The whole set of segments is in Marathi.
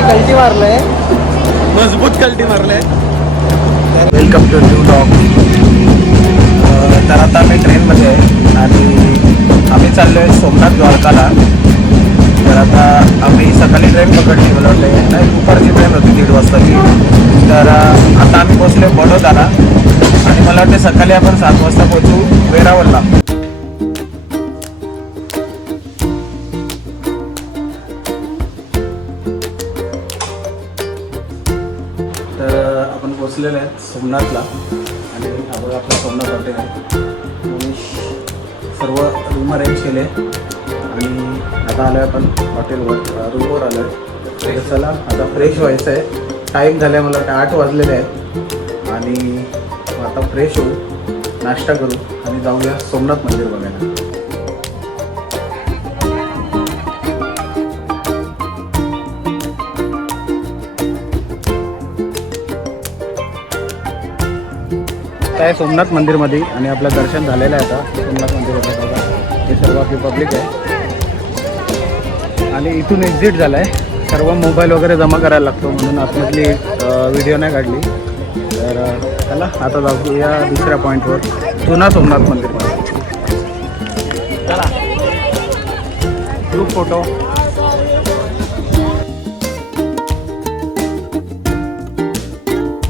भाईनी कल्टी मारलंय, मजबूत कल्टी मारलंय. Welcome to new blog. तर आता आम्ही ट्रेनमध्ये आहे आणि आम्ही चाललो आहे सोमनाथ द्वारकाला. तर आता आम्ही सकाळी ट्रेन पकडली, मला वाटतं नाही दुपारची ट्रेन होती 1:30 वाजताची. तर आता आम्ही पोचलो बडोदाला आणि मला वाटतं सकाळी आपण 7 वाजता पोहोचू वेरावळला. तर आपण पोचलेलो आहेत सोमनाथला आणि आपण आपलं सोमनाथ हॉटेल आहे. सर्व रूम अरेंज केले आणि आता आलो आहे आपण हॉटेलवर, रूमवर आलो आहे. तर चला आता फ्रेश व्हायचं आहे. टाईम झाला आहे, मला वाटतं 8 वाजलेले आहेत आणि आता फ्रेश होऊ, नाश्ता करू आणि जाऊया सोमनाथ मंदिर बघायला. काय सोमनाथ मंदिरमध्ये आणि आपलं दर्शन झालेलं आहे. आता सोमनाथ मंदिराचं बघा, हे सर्व आपली पब्लिक आहे आणि इथून एक्झिट झाला आहे. सर्व मोबाईल वगैरे जमा करायला लागतो म्हणून आतमधली व्हिडिओ नाही काढली. तर चला आता जाऊया दुसऱ्या पॉईंटवर, जुना सोमनाथ मंदिर. चला ग्रुप फोटो.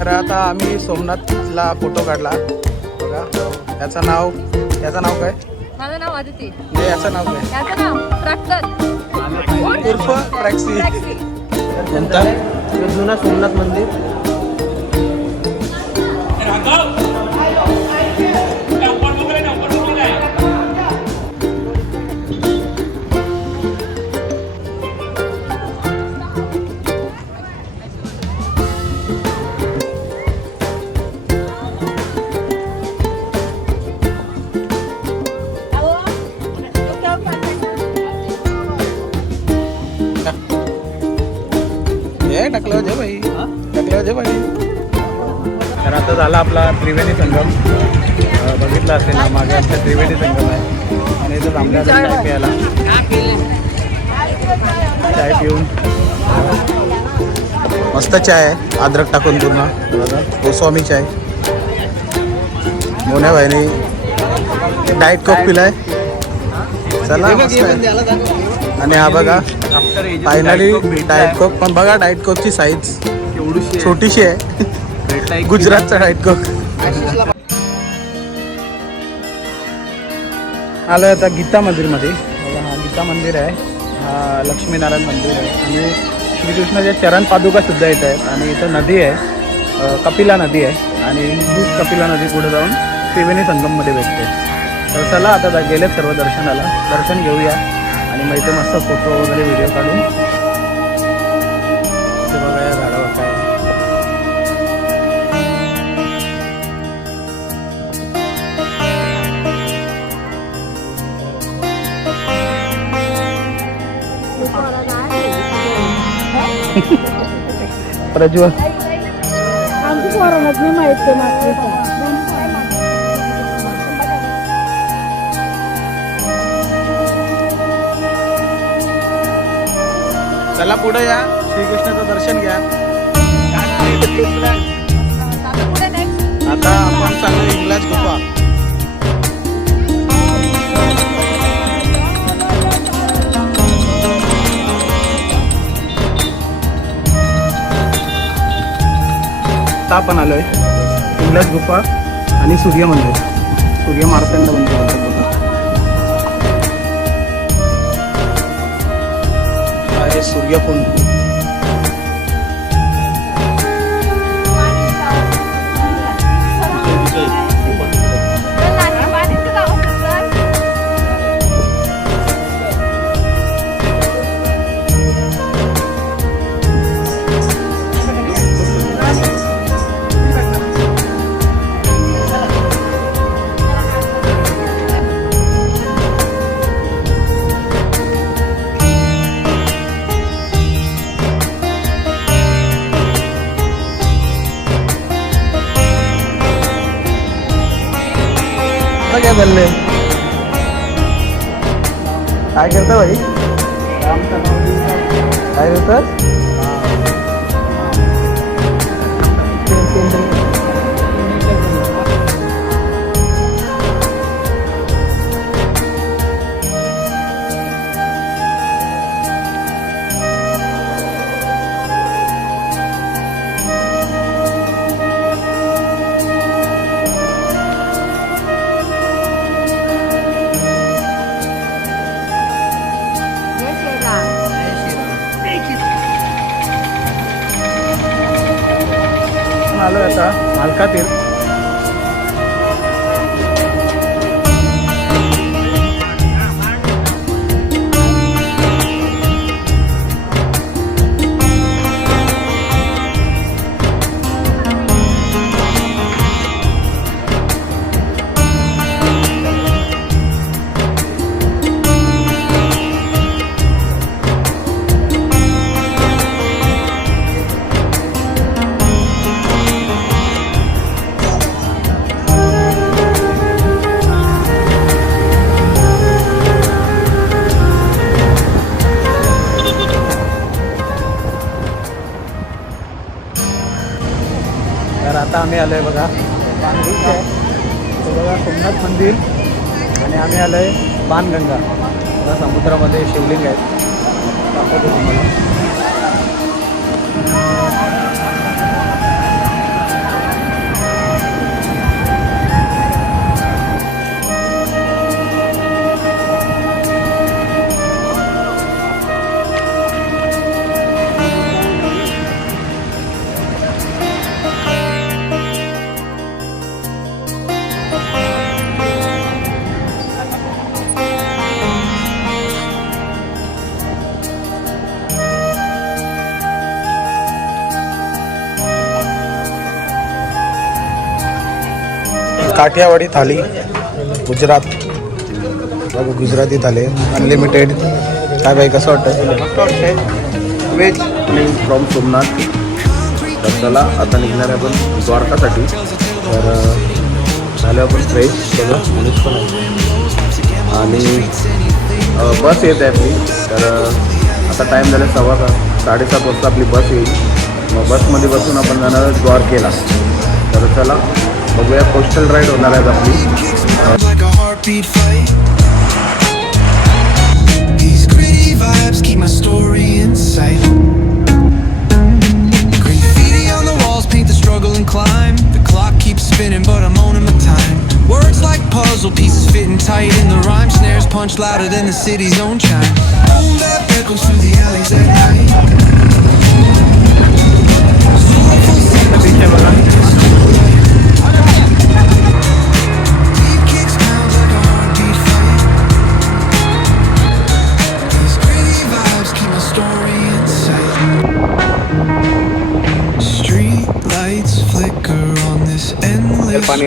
तर आता आम्ही सोमनाथला फोटो काढला बघा. याचं नाव काय? माझं नाव आदिती. याचं नाव काय? याचं नाव प्राक्तन उर्फ प्रॅक्सी. कोणता? जुना सोमनाथ मंदिर. टाकलं जे भाई, टाकलं जे भाई. तर आता झाला आपला त्रिवेणी संगम. बघितला असेल ना मागे आपला त्रिवेणी संगम आहे आणि इथं थांबल्या चाय प्यायला. चाय पिऊन मस्त चाय आहे, अद्रक टाकून पूर्ण बघा. गोस्वामी चाय. मोन्या भाईने डाएट कोक पिलाय. चला मस्त आहे. आणि हा बघा फायनली डाएट कोक. पण बघा डाएट कोकची साईज छोटीशी आहे, गुजरातचा डाएट कोक. आलं आता गीता मंदिरमध्ये. हा गीता मंदिर आहे, हा लक्ष्मीनारायण मंदिर आहे आणि श्रीकृष्णाच्या चरण पादुका सुद्धा येत आहेत. आणि इथं नदी आहे, कपिला नदी आहे आणि हीच कपिला नदी पुढे जाऊन त्रिवेणी संगममध्ये भेटते. तर चला आता गेलेत सर्व दर्शनाला, दर्शन घेऊया आणि मग इथे मस्त फोटो वगैरे व्हिडिओ काढून. ते बघा या झाडावर काय प्रज्वल. आमची पोरांनाच नाही माहिती मात्र. चला पुढे या, श्रीकृष्णाचं दर्शन घ्या. आता आपण चाललो इंग्लाज गुफा. आता आपण आलोय इंग्लाज गुफा आणि सूर्य मंदिर, सूर्य मार्तंड मंदिर. सूर्यकुंड. क्या बल्ले काय करता भाई? काय करतात? आता मालकातील तर आता आम्ही आलोय बघा बाणगंगा आहे तो बघा सोमनाथ मंदिर आणि आम्ही आलोय बाणगंगा बघा समुद्रामध्ये शिवलिंग आहेत दाखवतो तुम्हाला. काठियावाडी थाली गुजरात बघा गुजराती थाली अनलिमिटेड. काय बाई कसं वाटतं? Veg from Somnath. तर चला आता निघणार आहे आपण द्वारकासाठी. तर झालं आपण फ्रेश बघा मनुष्य पण आहे आणि बस येत आहे आपली. तर आता टाईम झाला 7:15 वाजता आपली बस येईल. मग बसमध्ये बसून आपण जाणार द्वारकेला. तर चला बघूया. कोस्टल राईड होणार आहेत आपली. Like a heartbeat fight. These gritty vibes keep my story in sight. Graffiti on the walls paint the struggle and climb. The clock keeps spinning but I'm owning my time. Words like puzzle pieces fitting tight in the rhyme. Snares punch louder than the city's own chime. Boom bap echoes through the alleys at night. Soulful sounds.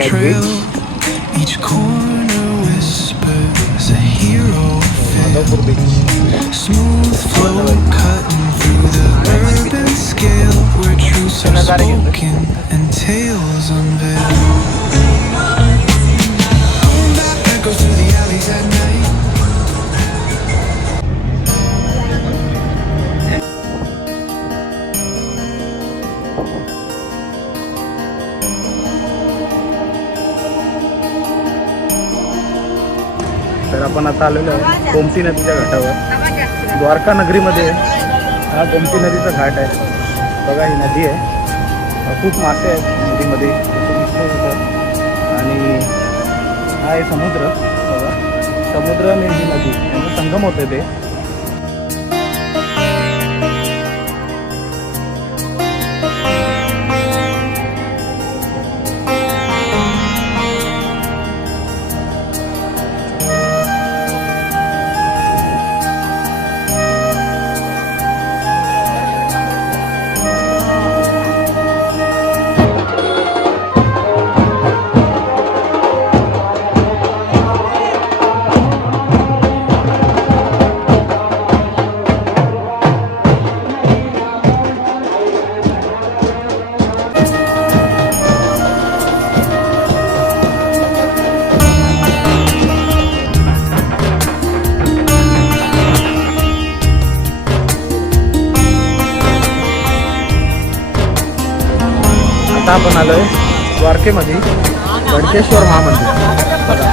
Trail. Each corner whispers a hero feel. Smooth flow cutting through the urban scale where truths are spoken and tales unveiled. Boom bap echoes through the alleys at night. तर आपण आता आलेलो आहे गोमती नदीच्या घाटावर. द्वारका नगरीमध्ये हा गोमती नदीचा घाट आहे. बघा ही नदी आहे. खूप मासे आहेत नदीमध्ये आणि हा आहे समुद्र. बघा समुद्र आणि ही नदी यांचं संगम होते ते. आता आपण आलोय द्वारकेमध्ये गडकेश्वर महामंदिर. बघा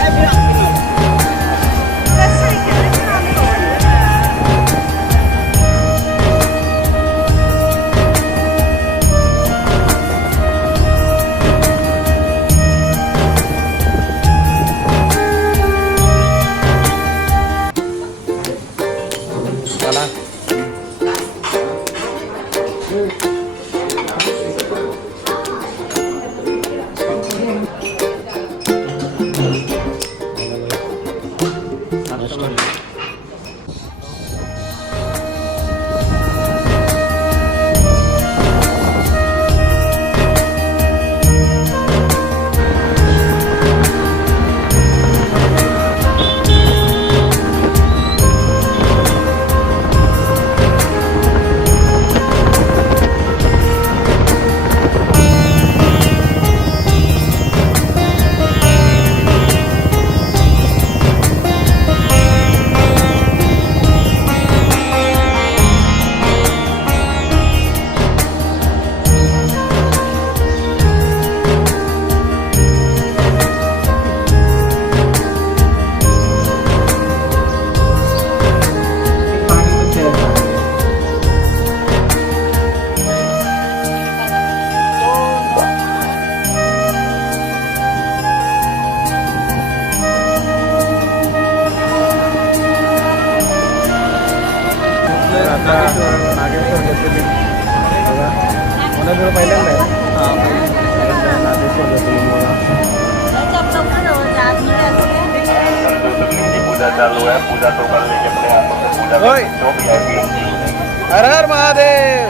नागेश्वर ज्योतिर्लिंग बघा पुण्यात पहिल्यांदा आहे नागेश्वर ज्योतिर्लिंग पूजा चालू है पूजा तो कर लेके अपने हाथों से पूजा ओए। जो भी है हर हर महादेव.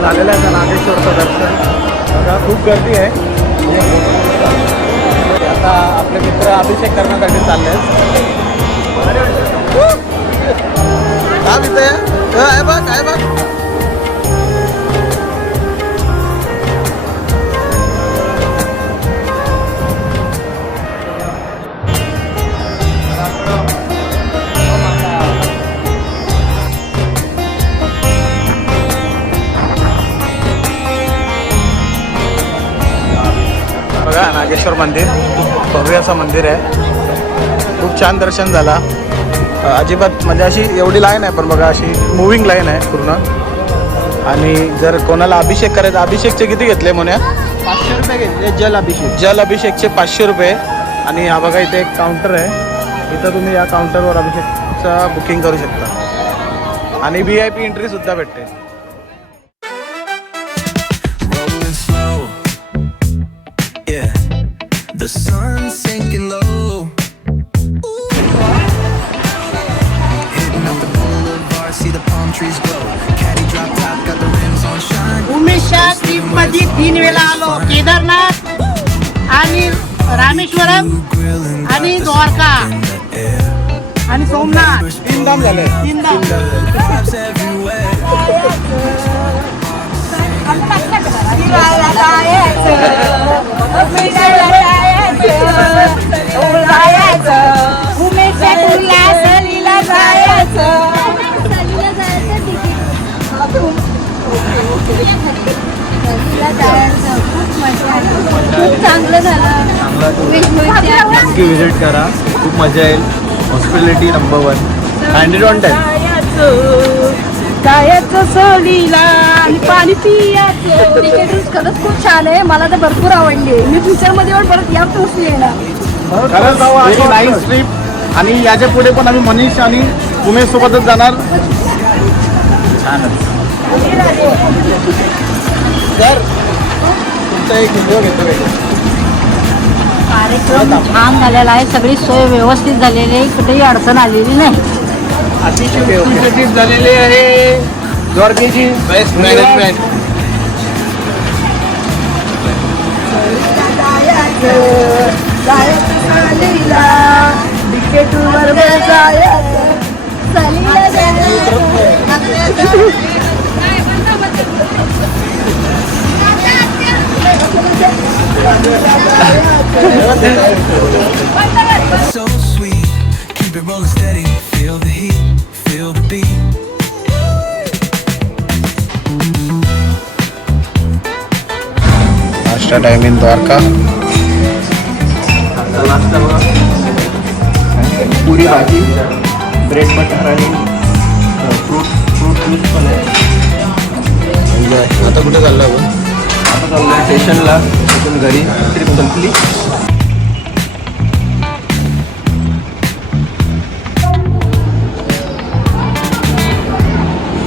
झालेलं आहे नागेश्वरचं दर्शन बघा खूप गर्दी आहे. आता आपले मित्र अभिषेक करण्यासाठी चालले आहेत. काय बघ काय बघ बघा नागेश्वर मंदिर खूप भव्य असं मंदिर आहे. खूप छान दर्शन झाला. अजिबात म्हणजे अशी एवढी लाईन आहे पण बघा अशी मूविंग लाईन आहे पूर्ण. आणि जर कोणाला अभिषेक करायचा अभिषेकचे किती घेतले म्हणे 500 रुपये घेतले जल अभिषेकचे 500 रुपये. आणि हा बघा इथे एक काउंटर आहे. इथं तुम्ही या काउंटरवर अभिषेकचा बुकिंग करू शकता आणि VIP एंट्री सुद्धा भेटते. Rolling slow, yeah. The sun's sinking low. Hitting up the boulevard, see the palm trees glow. Caddy drop top, got the rims on shine. Umesha ट्रिपमध्ये 3 वेळा आलो. केदारनाथ आणि रामेश्वरम आणि द्वारका आणि सोमनाथ. 3 धाम झाले. 3 धाम. Vibes everywhere. खूप चांगलं झालं. नक्की विजिट करा. खूप मजा येईल. Hospitality number 1 100 on 10. गायचं सहलीला आणि पाणी पियाचं. तिकीट खरंच खूप छान आहे. मला तर भरपूर आवडली. मी फ्युचरमध्ये पण परत या टूर्सला येणार. खरंच व्हेरी नाईस ट्रिप. आणि याच्या पुढे पण आम्ही मनीष आणि उमेश सोबतच जाणार. छानच. सर तुमचा एक व्हिडिओ घेतो. कार्यक्रम छान झालेला आहे. सगळी सोय व्यवस्थित झालेली आहे. कुठेही अडचण आलेली नाही. अतिशय व्यवस्थित झालेली आहे. द्वारकेची best management. So sweet, keep it rolling steady. Feel the heat, feel the beat. नाश्ता टाइम इन द्वारका. पुरी भाजी, ब्रेड बटर आणि फ्रूट ज्यूस पण आहे. एन्जॉय. आता कुठे चाललो आपण? आता चाललो आहे स्टेशनला, तिथून घरी ट्रिप संपली.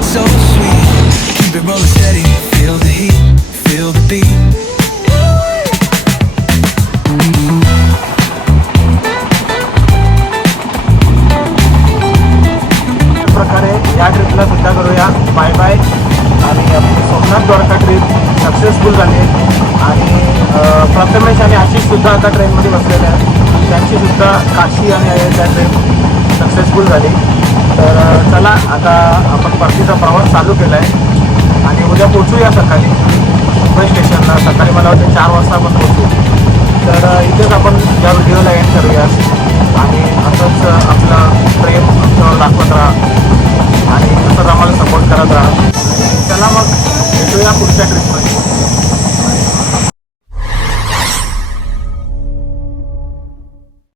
So sweet, keep it rolling steady. Feel the heat, feel the beat. प्रकारे या ट्रिपला सुद्धा करूया बाय बाय. आणि आपली सोमनाथ द्वारका ट्रिप सक्सेसफुल झाली आणि प्रथमेश आणि आशिष सुद्धा आता ट्रेनमध्ये बसलेले आहेत. त्यांची सुद्धा काशी आणि अयोध्या ट्रेन सक्सेसफुल झाली. तर चला आता आपण परतीचा प्रवास चालू केला आहे आणि उद्या पोचूया सकाळी मुंबई स्टेशनला. सकाळी मला वाटतं 4 वाजता आपण पोचू. तर इथेच आपण या व्हिडिओला एंड करूया आणि असंच आपलं प्रेम आमच्यावर दाखवत राहा आणि असंच आम्हाला सपोर्ट करत राहा. चला मग भेटूया पुढच्या ट्रिपमध्ये.